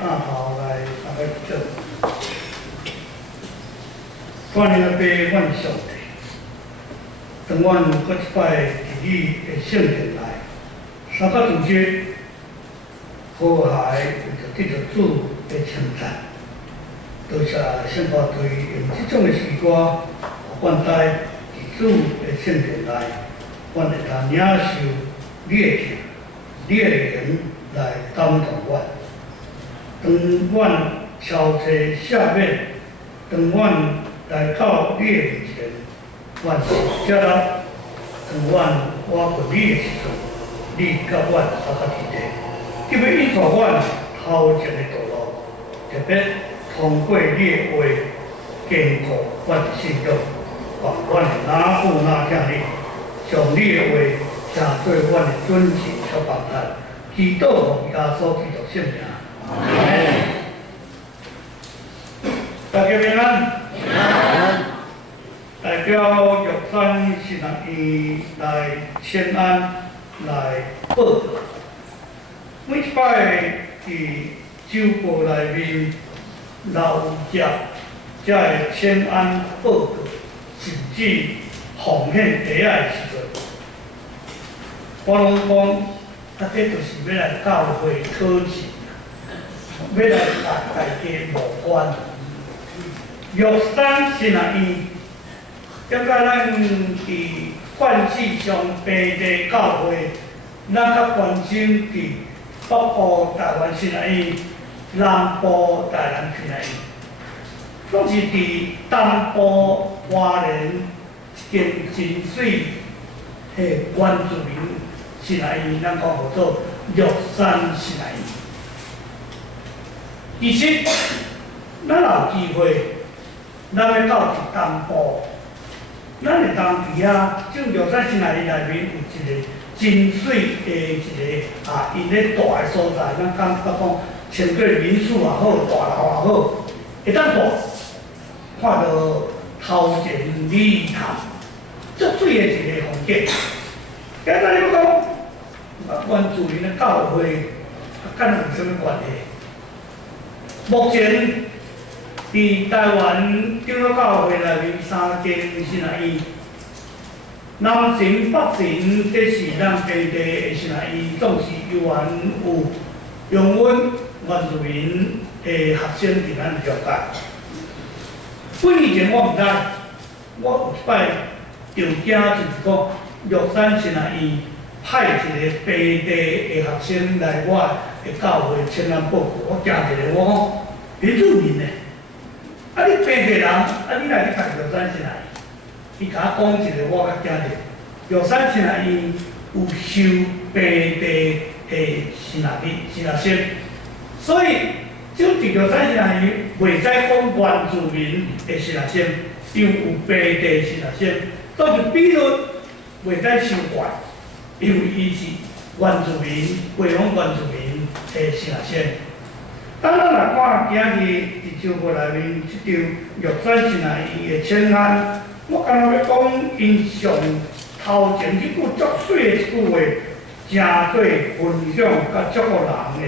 后来大概做，阮了拜阮上帝，当阮搁一摆伫你的圣殿内，三个主节和谐为着得着主的称赞。多谢圣父对用这种的诗歌，阮在伫主的圣殿内，阮会当领受你的听，你的灵来感动阮。当阮敲切下面，当阮来到你的面前，阮是接纳。当阮我过你的时阵，你甲阮三个伫地，特别引导阮头前的道路，特别通过你的话，坚固阮的信仰，让阮的哪步哪听你，将你的话成做阮的准绳和帮衬，祈祷奉耶稣基督圣名。大家平安。平安。代表玉山新学院来请安来报告。每一摆伫周报内面，老有才会请安报告，甚至奉献茶仔的时阵，我拢讲，这就是要来教会考试。要来甲大家无关。玉山新学院，现在咱伫惯势上平地教会，咱较关心伫北部台湾新学院、南部台南新学院，总是伫东部花莲一间真水的原住民新学院，咱讲叫做玉山新学院。其实，咱有机会，咱要到伫东部，咱会当伫遐，即玉山新学院内面有一个真水的一个因咧住的所在，咱感觉讲，像过民宿也好，大楼也好，会当住，看到头前礼堂，足水的一个风景。今仔你讲，原住民的教会，敢有啥物关系？目前，伫台湾长老教会内面3间新学院，南城、北城，这是咱平地的新学院，总是有缘有用阮原住民的学生伫咱了解。几年前我毋知，我有一摆着惊，就是讲玉山新学院派一个平地的学生来我的教会请安报告，我惊一个，我讲原住民呢？啊，你平地人，你来去读玉山新学院？伊甲我讲一个，我较惊着。玉山新学院有收平地的新学生，所以就伫玉山新学院袂使讲原住民的新学生，因为有平地新学生，所以比率袂使伤悬，因为伊是原住民，培养原住民的新学生。当咱来看今日伫周报内面即张玉山新学院的请安，我敢若要讲因上头前即句足水的一句话，诚做分享甲祝福人的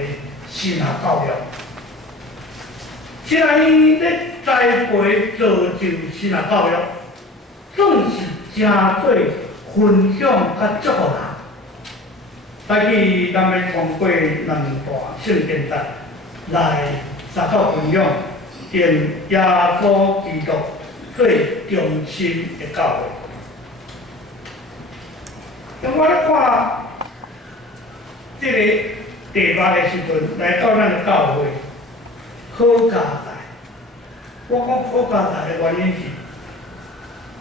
新学教育。新学院咧栽培造就新学教育，总是诚做分享甲祝福人。来去咱要通过两大圣经台。来三个分享，用耶稣基督最中心的教会。当我咧看这个题目的时阵，来到咱的教会，好加载。我讲好加载的原因是，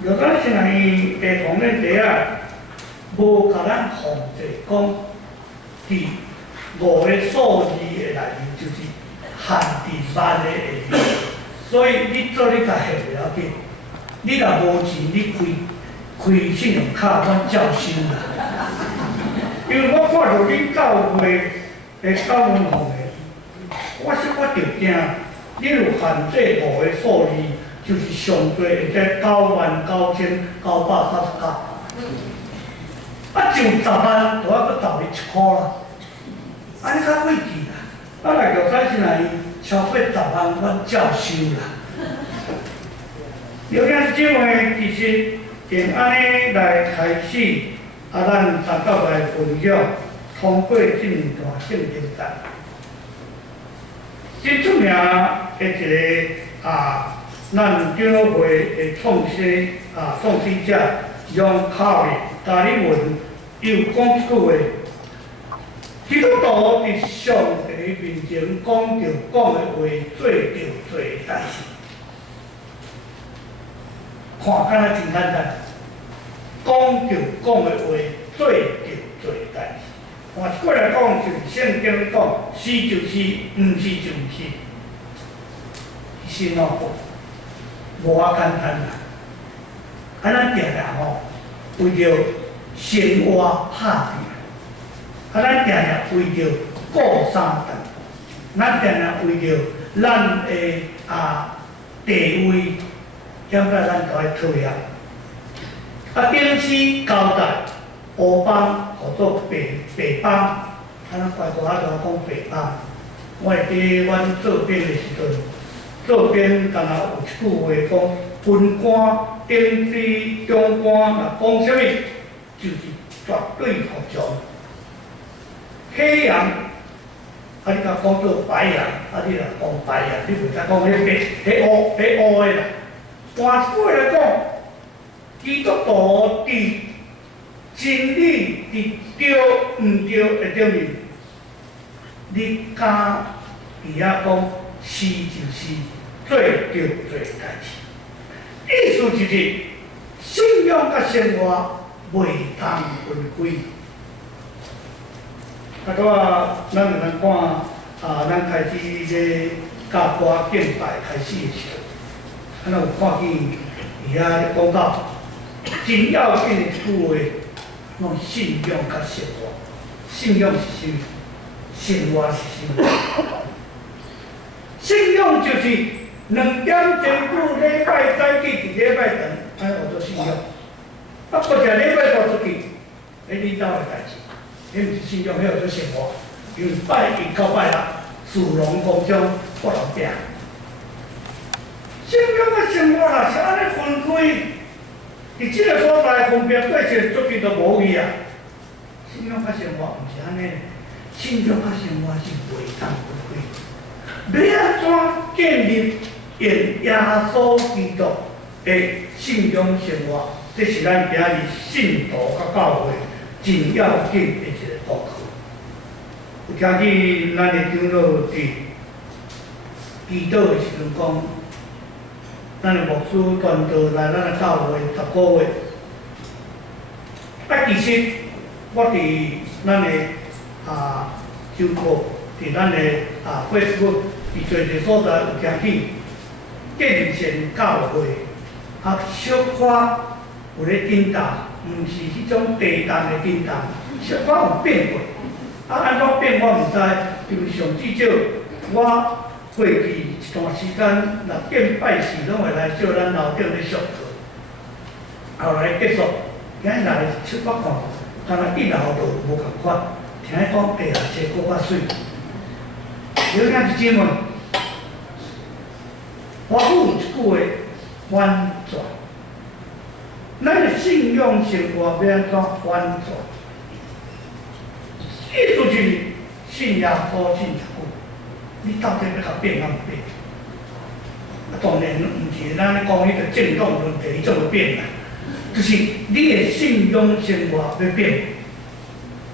有咱新学院地方面底下，无甲咱控制讲，伫5个数字的内面就是。限伫万的下面，所以你做你家下袂要紧。你若无钱，你开信用卡，我照收啦。因为我看到恁教会的教门行的，我着惊，你有限制5个数字，就是上多会在9993939。啊，就10万，就要搁投你1箍啦。安尼较贵气啦。啊，来玉山是来超过10万，我照收啦。有件姊妹其实用安尼来开始，咱参到来分享，通过这么大圣经站，最出名的一个咱长老会的创始者杨卡维达里文又讲一句话。基督徒伫上帝面前讲的话，做的代志，看敢若真简单。讲的话，做的代志。换一句来讲，就是圣经讲，是就是，毋是就毋是。其实无啊简单啦。咱定定为着生活拍拼。咱定定为着顾三代，咱定定为着咱的地位，现在咱就爱退啊。顶次交代乌帮叫做白帮，咱外国仔就讲白帮。我会记阮做兵的时阵，做兵敢若有一句话讲，军官、顶次、中官若讲啥物，就是绝对服从。黑羊，你甲讲做白羊，你若讲白羊，你袂使讲迄乌的啦。换一句来讲，基督徒伫真理伫对毋对的顶面，你敢伫遐讲是就是，做代志。意思就是信仰甲生活袂当分开。咱看，咱开始咧教歌敬拜开始的时候，有看见伊遐讲到真要紧的一句话，讲信仰甲生活。信仰是啥？生活是啥？信仰就是2点钟久礼拜早起伫礼拜堂，安尼叫做信仰。过一礼拜多出去，你走的代志。迄毋是信仰，迄叫做生活。因为拜一到拜六，事农工商各人拼。信仰甲生活若是安尼分开，伫即个所在分别对起足去都无去啊。信仰甲生活毋是安尼，信仰甲生活是袂当分开。要安怎建立用耶稣基督的信仰生活？这是咱今日信徒甲教会真要紧的一个功课。有听见咱的长老伫祈祷的时阵讲，咱的牧师传道来咱的教会10个月。其实我伫咱的周课，伫咱的Facebook， 伫侪个所在有听见建成教会，小可有咧震动。毋是迄种地动的震动，小可有变过。安怎变我毋知，因为上至少我过去一段时间，若敬拜时拢会来叫咱楼顶咧上课，后来结束，今日来出发看，敢若一楼就无共款。听讲地下室搁较水。有影是姊妹，我有一句话反转。咱的信仰生活要安怎反转？意思就是信耶稣信一句，你到底要甲变安变？当然毋是咱咧讲迄个政党论题，迄种要变啦，就是你的信仰生活要变，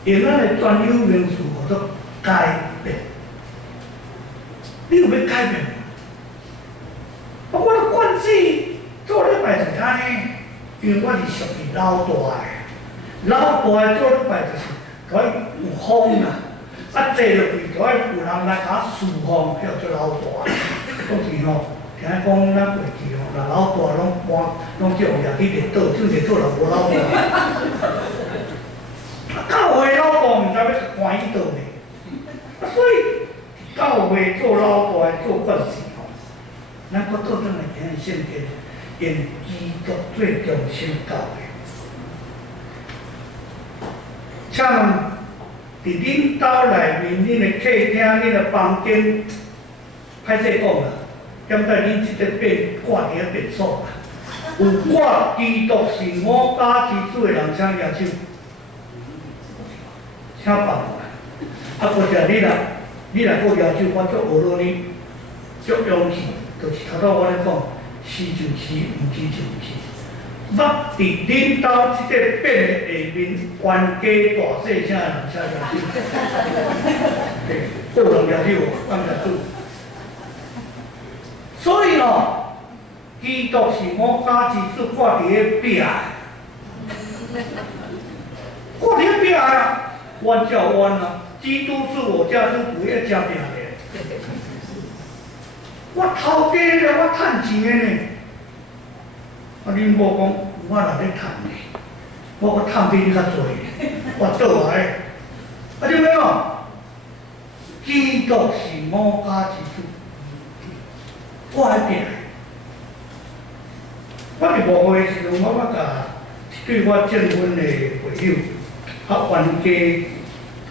用咱的专有名词叫做改变。你有要改变吗？我的惯势做礼拜就是安尼。因为我是属于老大的，老大的做礼拜就是甲有风啦，坐落去就爱有人来甲侍奉，叫做老大。过去听讲咱过去若老大拢叫人去热岛，就热岛就无老大。教会老大毋知要关伊倒呢，所以教会做老大的做惯势咱搁倒转来听圣经。用基督做中心教的，请伫恁兜内面，恁的客厅、恁的房间，歹势讲啦，点解恁即个变挂伫个别墅啦？有挂基督是五家之主的人，请举手，请放下。啊，或者你若搁举手，我足学落你，足勇气，就是头拄我咧讲，是就是，毋是就毋是。捌伫恁兜即个变的下面，冤家大细声的人，请举手。对，有人举手，感谢主。所以哦，基督是五家之主挂伫个壁，挂伫个壁啊，冤叫冤啊！基督是我家之主，要加饼的。我头家咧，我趁钱的呢。啊，恁某讲，我哪咧趁呢？我趁比你较多，我倒来。啊，你咩哦？基督是五家之主，我喺边？我伫无会的时阵，我甲一对我结婚的朋友，冤家。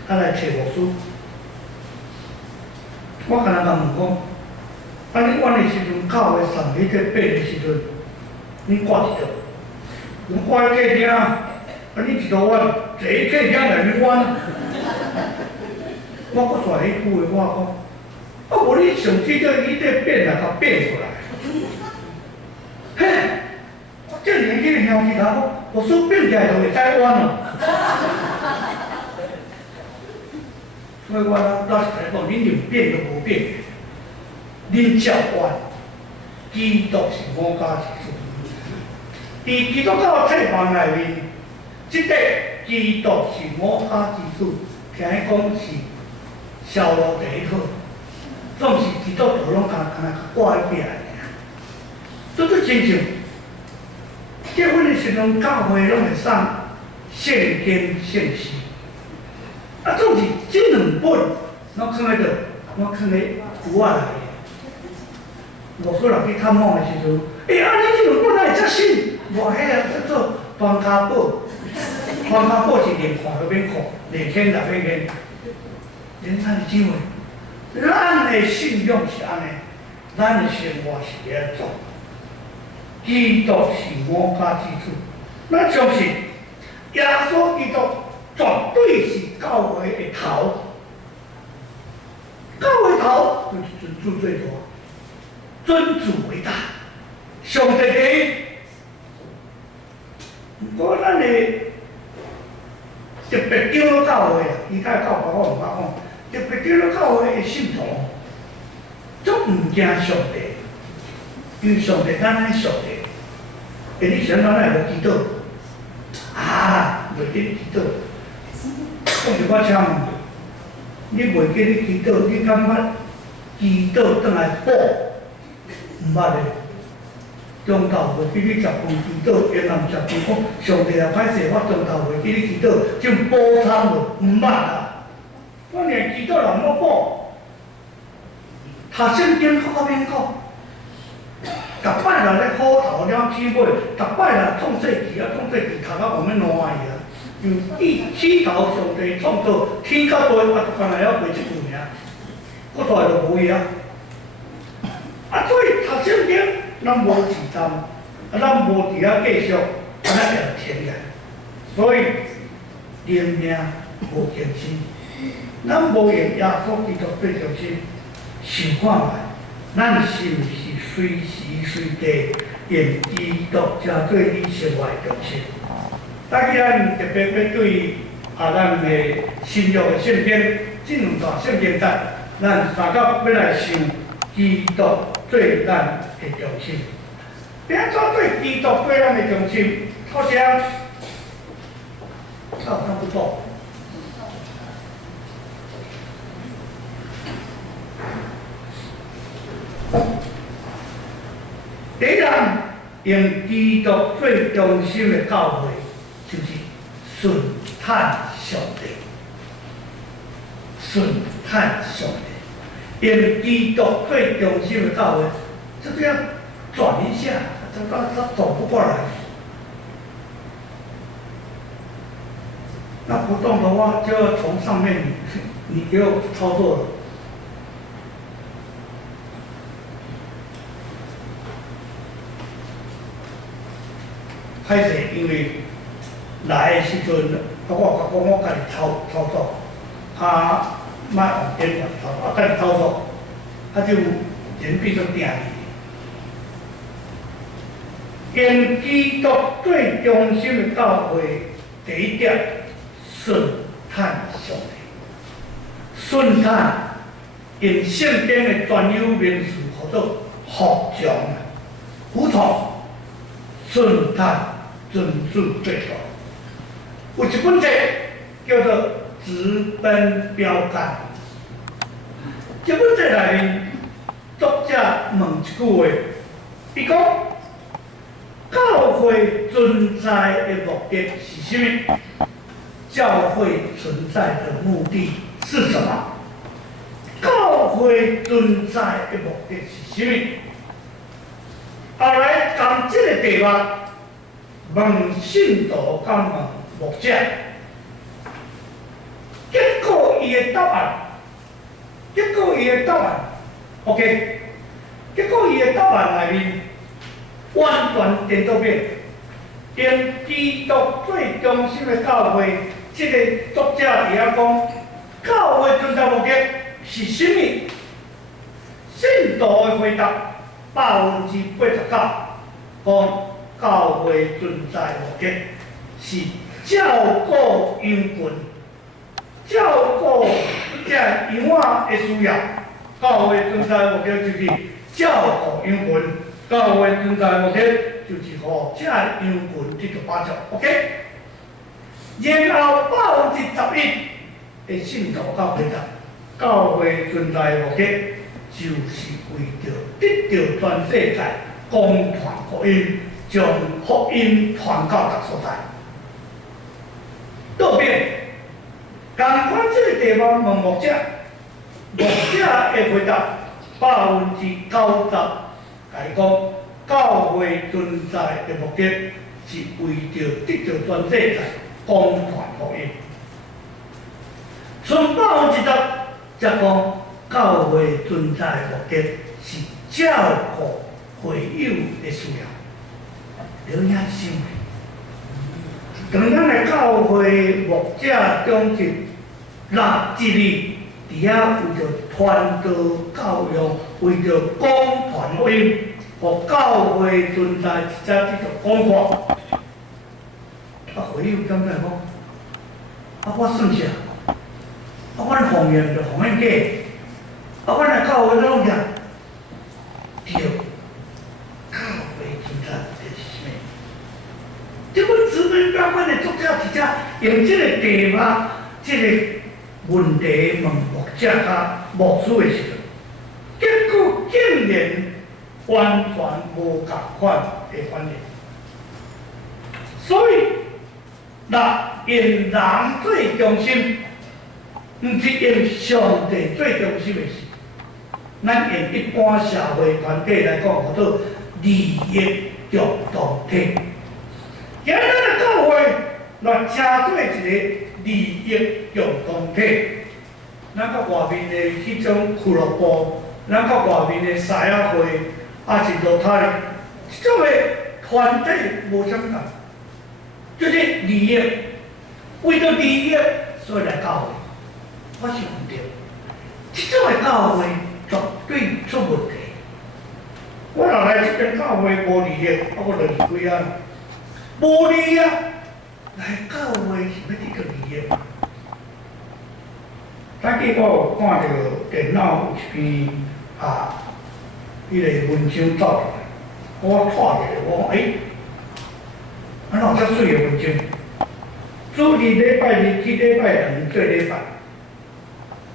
来找牧师，我敢若甲问讲，啊，你冤的时阵，靠的送迄个变的时阵，你挂伫倒？我挂喺客厅，啊，你一路冤，坐喺客厅内面冤。我搁带迄句话，我讲，啊，无你上记得你这变啊，甲变过来。嘿，我这年纪的兄弟头，牧师变起来就会知冤咯。所以我老实来讲，恁连变都无变，恁照冤。基督是五家之主，伫基督教册房内面，即个基督是五家之主，听伊讲是销路第一好，总是基督徒拢敢挂喺壁尔。这都真正，结婚的时阵，教会拢会送现金现时。啊，总是这两本，我放喺度，我放喺橱仔内。牧师落去探访的时阵，啊，你这两本哪会遮新？无，迄个叫做方卡宝，方卡宝是连看都免看，连牵都免牵。恁看是怎样？咱的信仰是安尼，咱的生活是安怎？基督是五家之主，咱相信耶稣基督。绝对是教会的头，教会头就是尊主最大，尊主为大，上帝第一。不过咱的特别长老教会啦，其他教会我毋捌讲，特别长老教会的信徒，足毋惊上帝，因为上帝咱是上帝，你想咱来无祈祷啊，袂记祈祷。讲是我请问你，你袂记你祈祷，你感觉祈祷转来补？毋捌嘞。中昼袂记你10分祈祷，越南10分讲上帝啊，歹势，我中昼袂记你祈祷，就补偿了，毋捌啦。我连祈祷人要补，读圣经较免讲，逐摆来咧好头了起尾，逐摆来创世纪啊，创世纪读到后面烂去啊。起头上帝创造天甲地，啊，就干来了背即句尔，我带就无去啊。啊，所以读圣经，咱无自担，啊，咱无伫遐继续，安尼就停来。所以连命无坚心，咱无用耶稣基督最中心，想看觅，咱是毋是随时随地用基督加做你生活的中心？咱今仔特别要对咱的新约的圣经，这两段圣经节，咱大家要来想基督做咱的中心。要怎做基督做咱的中心？好像差不多。第一样，用基督做中心的教会。就是顺探上帝，顺探上帝，用基督做中心的教会，就这样转一下，他走不过来。那不动的话，就要从上面你给我操作了。歹势，因为来的时阵，我讲我家己操作，莫用电话操作，家己操作，就人变做定去。因基督最中心的教会，第一点，顺探上帝。顺探，用圣经的专有名词叫做服从、服从、顺探、遵守最高。有一本册叫做《直奔标杆》，这本册内面作者问一句话，伊讲。教会存在的目的是什么？教会存在的目的是什么？教会存在的目的是什么？后来将这个题目问信徒，甲问牧者，结果伊的答案 ，OK， 结果伊的答案内面。完全颠倒变，因基督最中心的教会，这个作者伫遐讲，教会存在目的是什么？信徒的回答89%，讲教会存在目的是照顾羊群，照顾这羊仔的需要。教会存在目的就是照顾羊群。教会存在目的就是互这羊群得到帮助 ，OK。然后71%的信徒甲回答，教会存在目的就是为着得到全世界公传福音，将福音传到各所在。倒变，同款这个地方问牧者的回答90%。来讲，教会存在的目的是为着得到全世界公传福音。剩1%则讲，教会存在的目的是照顾会友的需要。了解想，当咱的教会牧者中心立志哩。伫遐为着传道教育，为着公传福音，互教会存在一只叫公传。会友怎样讲？我算啥？阮奉献就奉献假，阮来教会怎样？对，教会存在是啥物？这本直奔标杆的作者直接用这个题目，这个。问题问牧者甲牧师的时阵，结果竟然完全无共款的反应。所以，用人最中心，毋是用上帝最中心的事。咱用一般社会团体来讲，叫做利益共同体。今日的教会，若车做一个。利益共同体，咱甲外面的迄种俱乐部，咱甲外面的赛亚会，是罗塔的，即种的团体无相共，就是利益，为着利益所以来教会，我想唔对，即种的教会绝对出问题。我若来这间教会无利益，我就离开啊，无利益。来教会是要得到利益。昨日我有看到电脑有一篇迄个文章走出来，我看着我讲安怎遮水的文章？主日礼拜日去礼拜2做礼拜，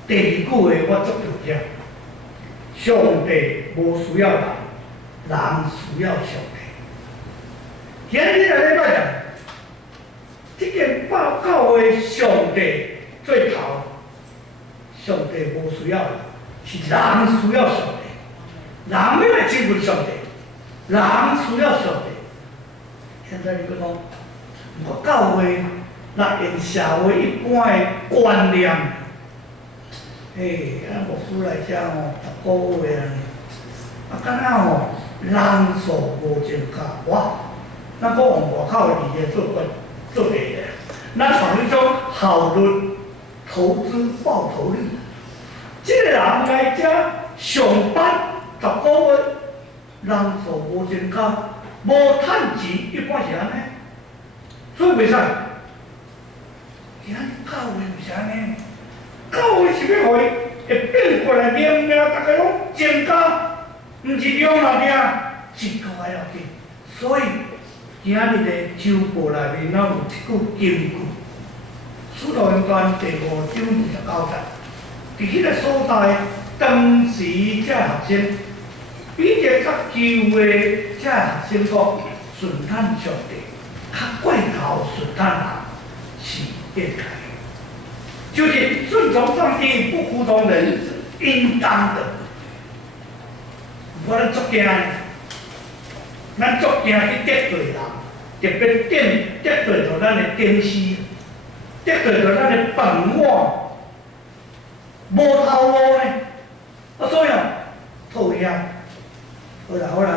第2句话我足着听。上帝无需要人，人需要上帝。今日来礼拜2。这间教会上帝最头，上帝无需要，是人需要上帝，人要来亲近上帝，人需要上帝。现在你讲，我教会来用社会一般的观念，牧师来遮吼，逐个月敢若吼人数无增加，咱搁往外口离个做例的，咱从迄种效率、投资报酬率，即个人来遮上班10个月，人数无增加，无趁钱，一般是安尼，所以袂使。今仔日教会毋是安尼，教会是要互伊会变过来念了，大家拢增加，毋是量啦尔，是够要紧。所以今仔日的周报内面，咱有一句金句，《使徒行传》第5章29节，伫迄个所在，当时这学生，彼得甲旧的这学生讲，顺坦上帝，较过头顺坦人是变态，就是顺从上帝，不服从人是应当的。我咧足惊，咱足惊去得罪人，特别得罪着咱的顶司，得罪着咱的饭碗，无头路呢。所以讨厌，好啦，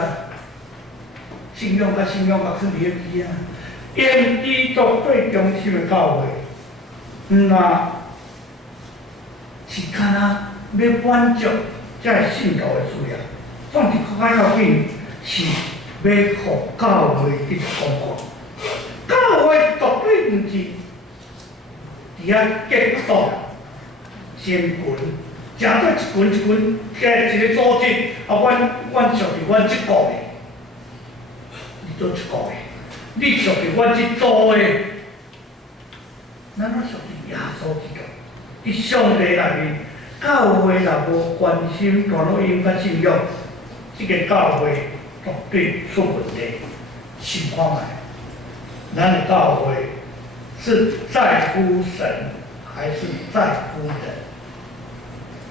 信仰甲信仰甲是离奇啊。因基督最中心的教会，是干那要满足这信徒的需要，总是较要紧是要互教会去公告。教会绝对毋是伫遐结党成群，正做一群加一个组织，阮属于阮即个的，你做一个的。你属于阮即组的，咱属于耶稣基督。伫上帝内面，教会若无关心传福音甲信仰，即个教会绝对出问题。想看卖，咱的教会是在乎神，还是在乎人？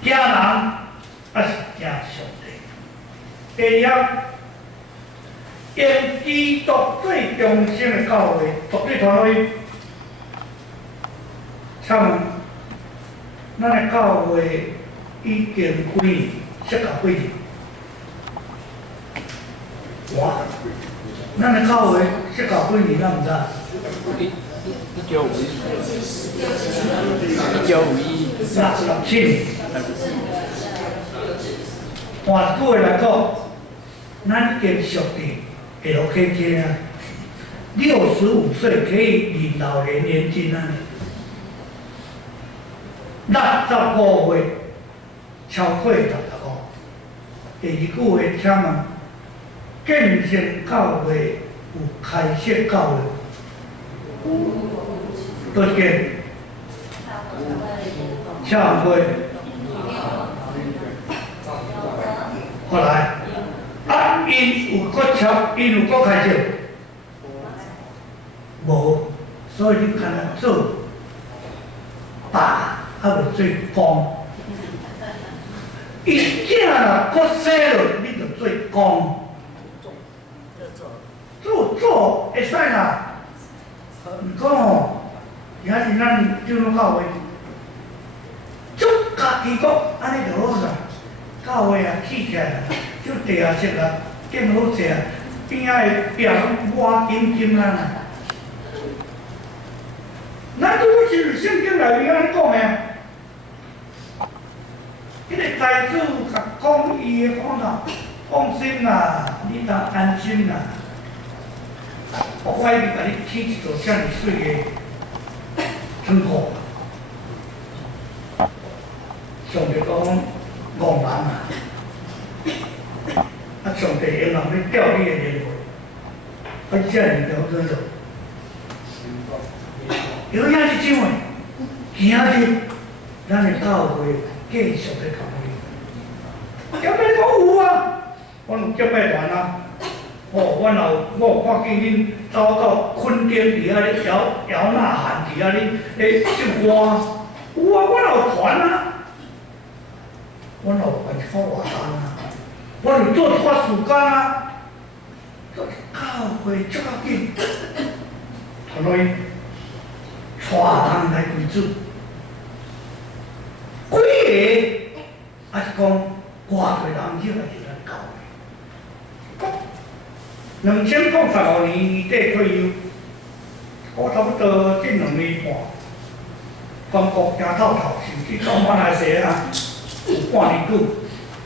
惊人还是惊上帝？第二。因基督最中心的教会，绝对传福音。请问，咱的教会已经几年？适合几年？咱的教会适合几年？咱毋知。1951年。换一句话来讲，咱经属地。LKK 啊，65岁可以领老年年金啊，65岁超过65。第二句话，请问，建成教会有开设教会，多少间？教会，后来。因有搁开设，无，所以你看咱做大，还袂做光。伊囝若搁生落，你就做光。做会使啦。毋讲吼，今仔日咱这种教会，足家己讲安尼就好啦。教会啊起起来啦。就地下室啊，建好势啊，边仔的壁拢抹金金啊。咱拄好是圣经内面安尼讲的，迄个财主甲讲伊的讲啦，放心啦，你当安心啦。我会甲你起一座遮尔水的仓库。上帝讲5万啊。上帝用人要调你的灵魂，这样就做做。有影是怎的？今日咱的教会继续在考虑。叫咩讲有啊？我有叫咩团啊？我有看见恁走到垦丁伫遐咧摇呐喊伫遐咧唱歌，有啊，我有团啊，我有办一个活动啊。我有做一寡事工啊，教会足要紧，传福音，带人来归主。几个啊是讲偌侪人入来就咱教会。2015年年底退休，我差不多近2年半，全国行透透，甚至到马来西亚有半年久，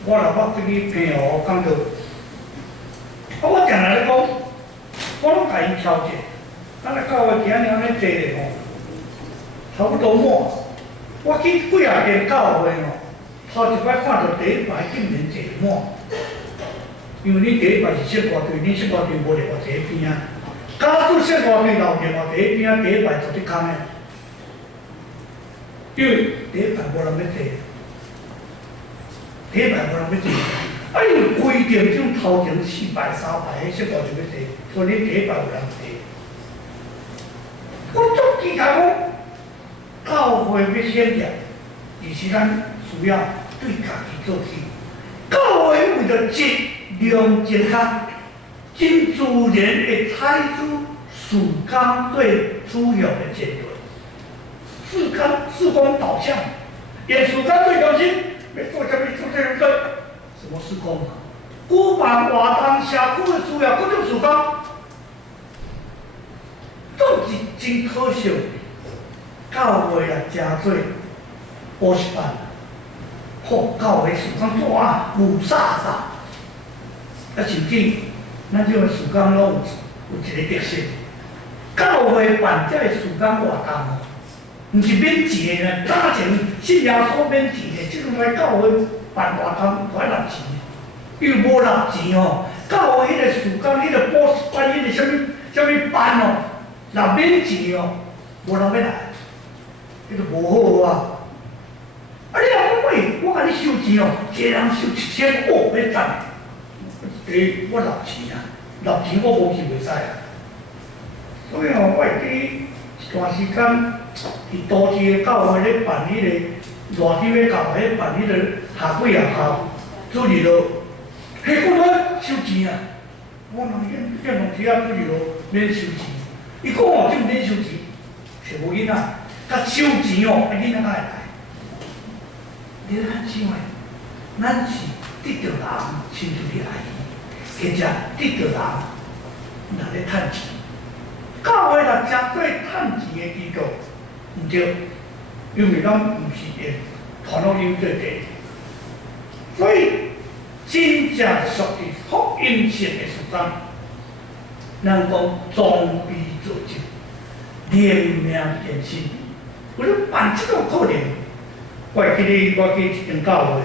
我若捌这个平湖讲到，我常来咧讲，我拢甲伊调节，咱咧教会今年安尼坐咧吼，差不多满。我去几啊间教会吼，头一摆看到第一排竟然坐满，因为你第一排是圣歌队，你圣歌队无伫我第一边啊。假使圣歌队留伫我第一边啊，第一排就伫空诶，因为第一排无人要坐，第一排无人要坐。啊，因为规定种头前4排、3排，迄圣歌队要坐，所以你第一排有人坐。我足奇怪讲。教会要显现，而是咱需要对家己做事。教会为着质量健康，真自然会采取事工对主要的阶段，事工导向，也事工对中心，要做什么做什么，什么事工？举办活动、社区的需要，各种事工，都是真可惜。教会来真做补习班，好，教会事工做啊无啥啥，啊甚至咱种个事工拢有一个特色，教会办这个事工活动，毋是免钱的，早前信仰所免钱的，即阵来教会办活动都要纳钱，因为无纳钱哦，教会迄个事工、迄个补习班、迄个什么班哦，若免钱哦，无人要来。迄就无好啊！啊，你若讲喂，我甲你收钱哦，一个人收1000，要赚。我纳钱啊，纳钱我无去袂使啊。所以哦，我会记一段时间，伫都市的教会咧办迄个热天的教会办迄个下几啊校，主日咯，迄个咧收钱啊！我人建同时啊，主日咯免收钱。伊讲哦，就免收钱，是无囡仔。甲收钱哦，囡仔哪会来？你咱想诶，咱是得着人亲自去爱伊，或者得着人来咧趁钱。教会若针对趁钱诶基督，毋对，因为咱毋是用传福音做底，所以真正属于福音式诶事工，咱讲装备做就，灵命健身。我咧办即种课程，我会记得我去一间教会，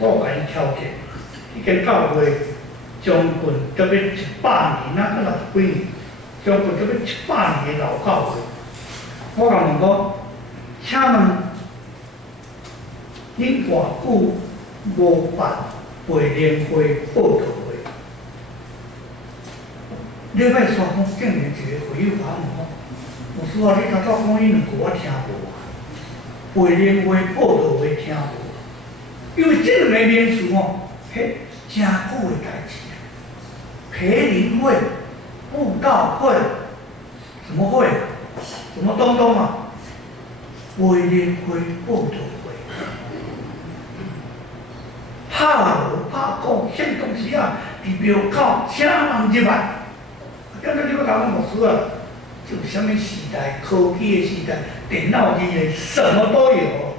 我甲伊挑战。迄间教会将近要100年啊，到60几年，将近要100年的老教会。我甲问讲，请问恁偌久无办培灵会、报道会？礼拜三讲竟然一个会友甲我问讲。牧师啊，你头早讲迄2句我听无啊，培灵会、报道会听无，因为这2个名词哦，迄真久的代志啊。培灵会、布道会，什么会？什么东东啊？培灵会、报道会，拍锣拍鼓，献东西啊，伫庙口请人入来。今日你要讲牧师啊？就什么时代，科技的时代，电脑机的，什么都有。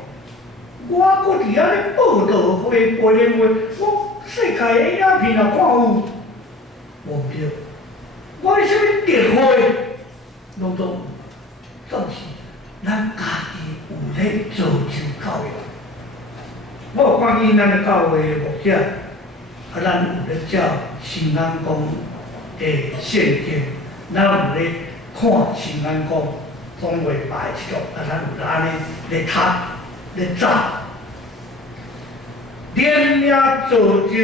我搁伫遐咧报道会、培灵会，我世界的影片也看有，无对。我咧什么电会，拢都有，总是咱家己有咧造就教育。我有看见咱的教会的牧者，啊，咱有咧照新安宫的圣经，咱有咧。看新安宫总会排一个，啊，咱有安尼咧读咧走，连命造就，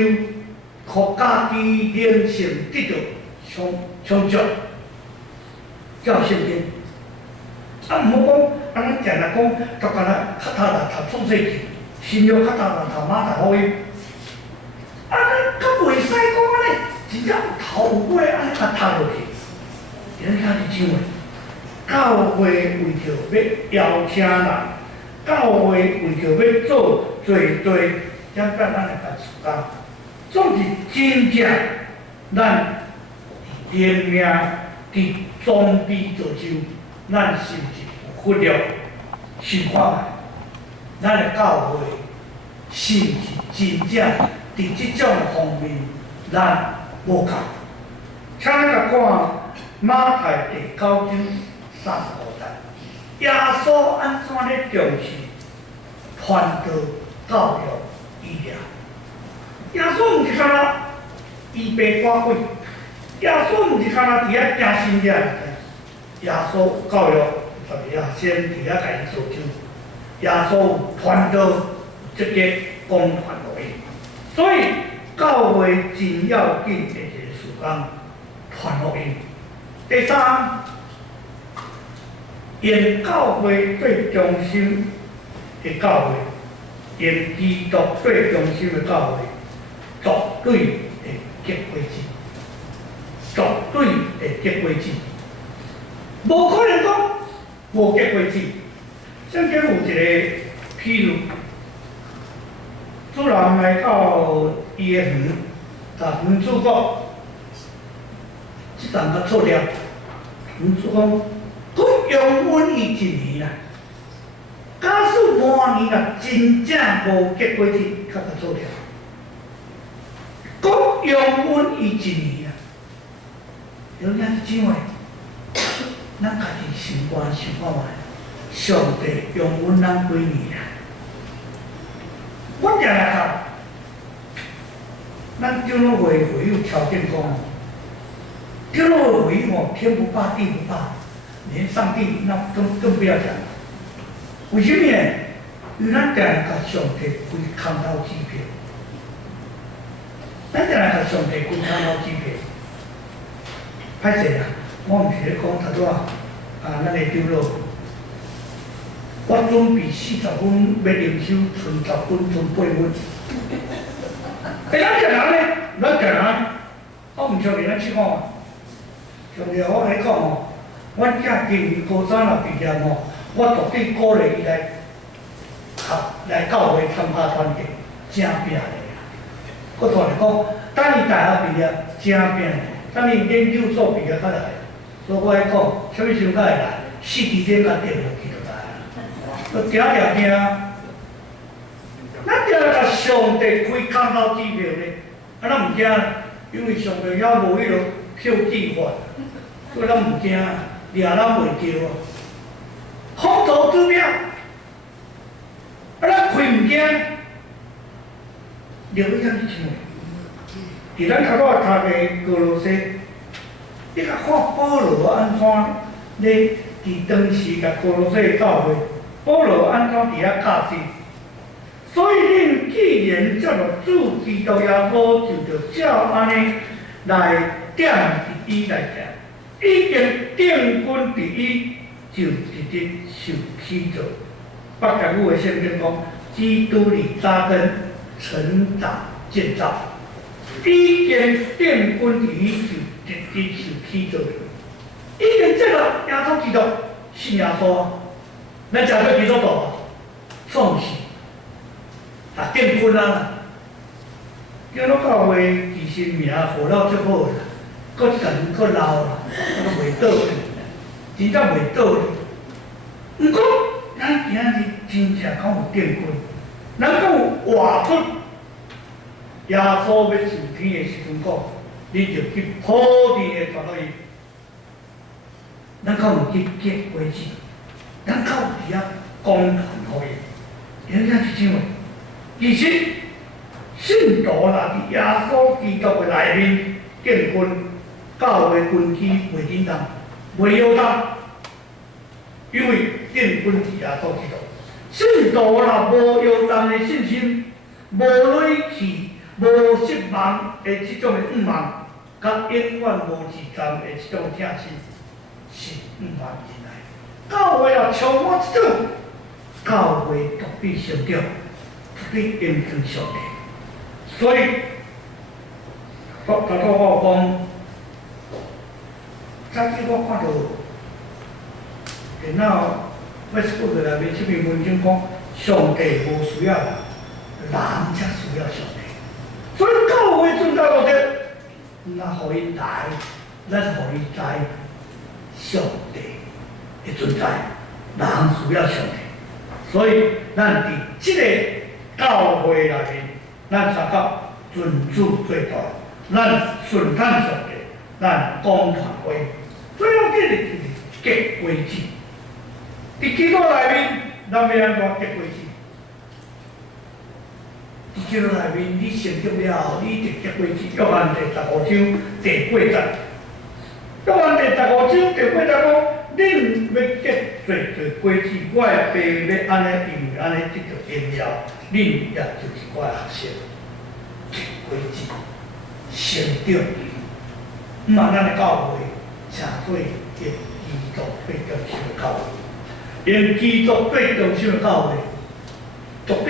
互家己灵性得到充足，照圣经。啊，毋好讲，安尼定来讲，就干那较头来读创世纪，新约较头来读马太福音，安尼较袂使讲安尼，真正有头有尾安尼甲读落去。人家是怎个？教会为着要邀请人，教会为着要做最多，才甲咱来办事工。总是真正咱连命伫装备造就，咱是毋是有忽略？想看卖，咱的教会是毋是真正伫即种方面咱无够？请咱来看马太第9章35节，耶稣安怎咧重视传道、教育、医疗？耶稣毋是干那医病赶鬼，耶稣毋是干那伫遐惊神者，耶稣教育特别先伫遐甲因造就，耶稣有传道积极讲传福音，所以教会真要紧的一个事工传福音。第三，因教会最中心的教会，因基督最中心的教会。绝对会结果子，绝对会结果子，无可能讲无结果子。圣经有一个譬如，主人来到伊的园，甲园主讲，即阵较错了。园主讲，佮用阮伊1年啦。假使满年啦，真正无结果子，较错了。讲用阮伊1年啊，有影是怎诶？咱家己想看卖，上帝用阮咱几年啊？我定来讲，咱长老会会友条件讲，长老会会友天不怕地不怕，连上帝那更不要讲。为什么呢？因为咱定来甲上帝开空头支票。咱定来甲上帝开空头支票，歹势啦！我毋是咧讲头拄咱个长老，我准备40分要练手，剩10分，剩8分。咱定人咧，咱定人，我毋相信咱试看嘛。上帝我来讲吼，阮囝今年高三若毕业吼，我绝对鼓励伊来教会参加团契，正拼咧。我同你讲，等伊大学毕业，正拼；等伊研究所毕业，才来。所以我爱讲，啥物时阵才会来？4支点甲点落去就来啊！佮定定拼。咱定甲上帝开空头支票咧，咱毋惊，因为上帝遐无迄落票据法，所以咱毋惊，掠咱袂着啊。空头支票，咱开毋惊。了解咱去唱诶，伫咱头拄读诶歌罗西，你甲看保罗安怎咧伫当时甲歌罗西教会，保罗安怎伫遐教训？所以恁既然接落主基督耶稣，就着照安尼来踮伫伊内底，已经定军伫伊，就直直受起造。北港语诶圣经讲，基督里扎根。成长建造，已经定军伫伊就直直受起造，已经这个耶稣基督信耶稣，咱食过基督徒啊，创是定军啊，叫咱教会其实名号了足好啦，搁一人搁老啦，搁袂倒去，真正袂倒去。毋过咱今仔日真正讲有定军。咱讲活出耶稣要上天的时阵讲，你就去普地的传落去。咱讲有去结果子，咱靠伫遐讲传互伊，影影是怎个？其实信徒啦，伫耶稣基督的内面建军，教会军基袂紧张，袂摇动，因为建军是耶稣基督。信徒啦，无摇动的信心，无累气、无失望的这种的愿望，甲永远无自站的这种疼心，是愿望进来。教会啊，充满这种，教会独必成长，独必应承上帝。所以，头拄我讲，早起我看到然后 Facebook 内面这篇文章讲，上帝无需要人，人才需要上帝。所以教会存在目的，咱互因来，咱互因知上帝的存在，人需要上帝。所以咱伫这个教会内面，咱三教尊主最大，咱顺坦上帝，咱讲传会，最后结就是结规矩。伫基督内面，咱要安怎结规矩？伫基督内面，你成功了后，你就结规矩。约翰第15章第8节，约翰第15章第8节讲。恁要结做规矩，我的爸要安尼，因为安尼得到荣耀。恁也就是我的学生，结规矩，成长。毋嘛，咱的教会诚做以基督最中心的教会，因基督最中心的教会，绝对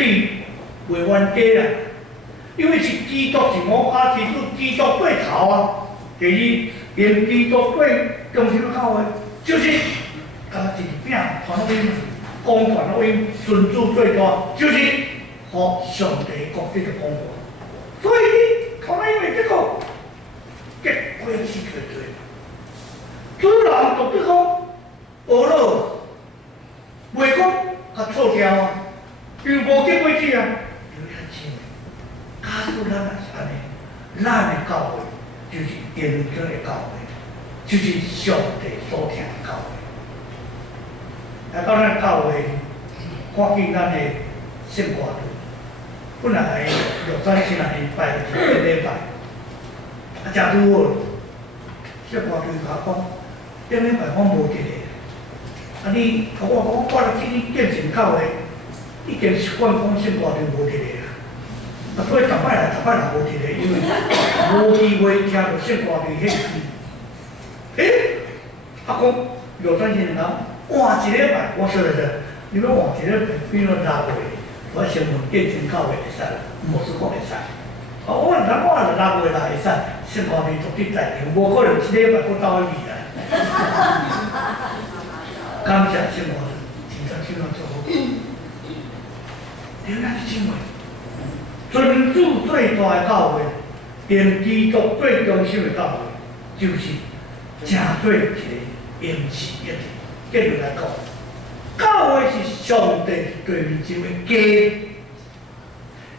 袂冤家啦。因为是基督是我阿基督，基督对头啊。第二，因基督最中心的教会。就是甲一个饼传福音，讲传福音，尊主最大，就是互上帝国这个讲法。所以你靠那因为这个结规矩最多。主人就对讲，学了，袂讲甲错掉啊，因为无结规矩啊。有遐深的，假使咱也是安尼，咱的教会就是严格的教会。就是上帝所听的教会，来到咱教会，看见咱的圣歌队，本来6山先来拜一个礼拜，真拄好。圣歌队甲我讲，顶礼拜我无一个，你甲我讲，我来去你建成教会，已经习惯讲圣歌队无一个啦。所以逐摆来无一个，因为无机会听到圣歌队献诗。讲6山先人换一礼拜，我说的是，你要换一礼拜，比如6月，我先问建成教会会使，无是讲会使。我就6月来会使，圣歌队绝对在场，无可能一礼拜搁斗去比来。感谢圣歌队，真正怎样做好？原来是这样。尊主最大的教会，连基督最中心的教会，就是正做一个应试一个。结论来讲，教会是上帝对面前的家，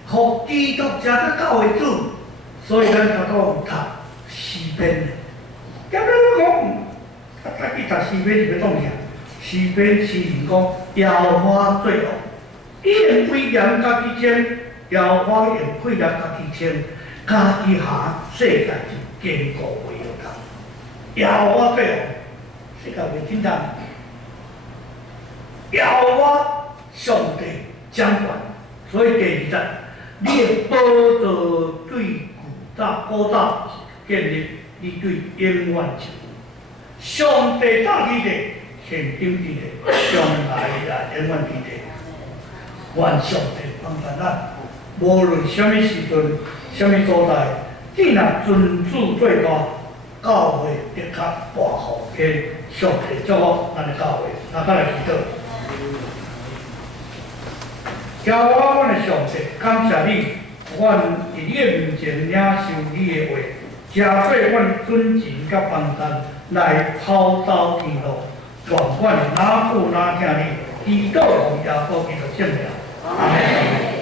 互基督者个教会主，所以咱头有读诗篇。咁咱讲，去读诗篇是要创啥？诗篇诗人讲，耶和华最好，伊用威严家己称，耶和华用威严家己称，家己下世界就坚固为有头。耶和华最好，世界袂紧张。耶和华上帝掌管，所以第2节，你的宝座对古早建立，你对永远就上帝大基地，现今基地，将来也永远基地。愿上帝帮助咱，无论什么时阵、什么所在，既然尊主最大，教会的确保护给上帝祝福咱的教会，大家来祈祷。耶和华，阮的上帝，感谢你，阮伫你的面前领受你的话，加倍阮尊敬甲帮助，来跑走天路，愿阮哪顾哪听你，祈祷奉耶稣基督圣名，阿门。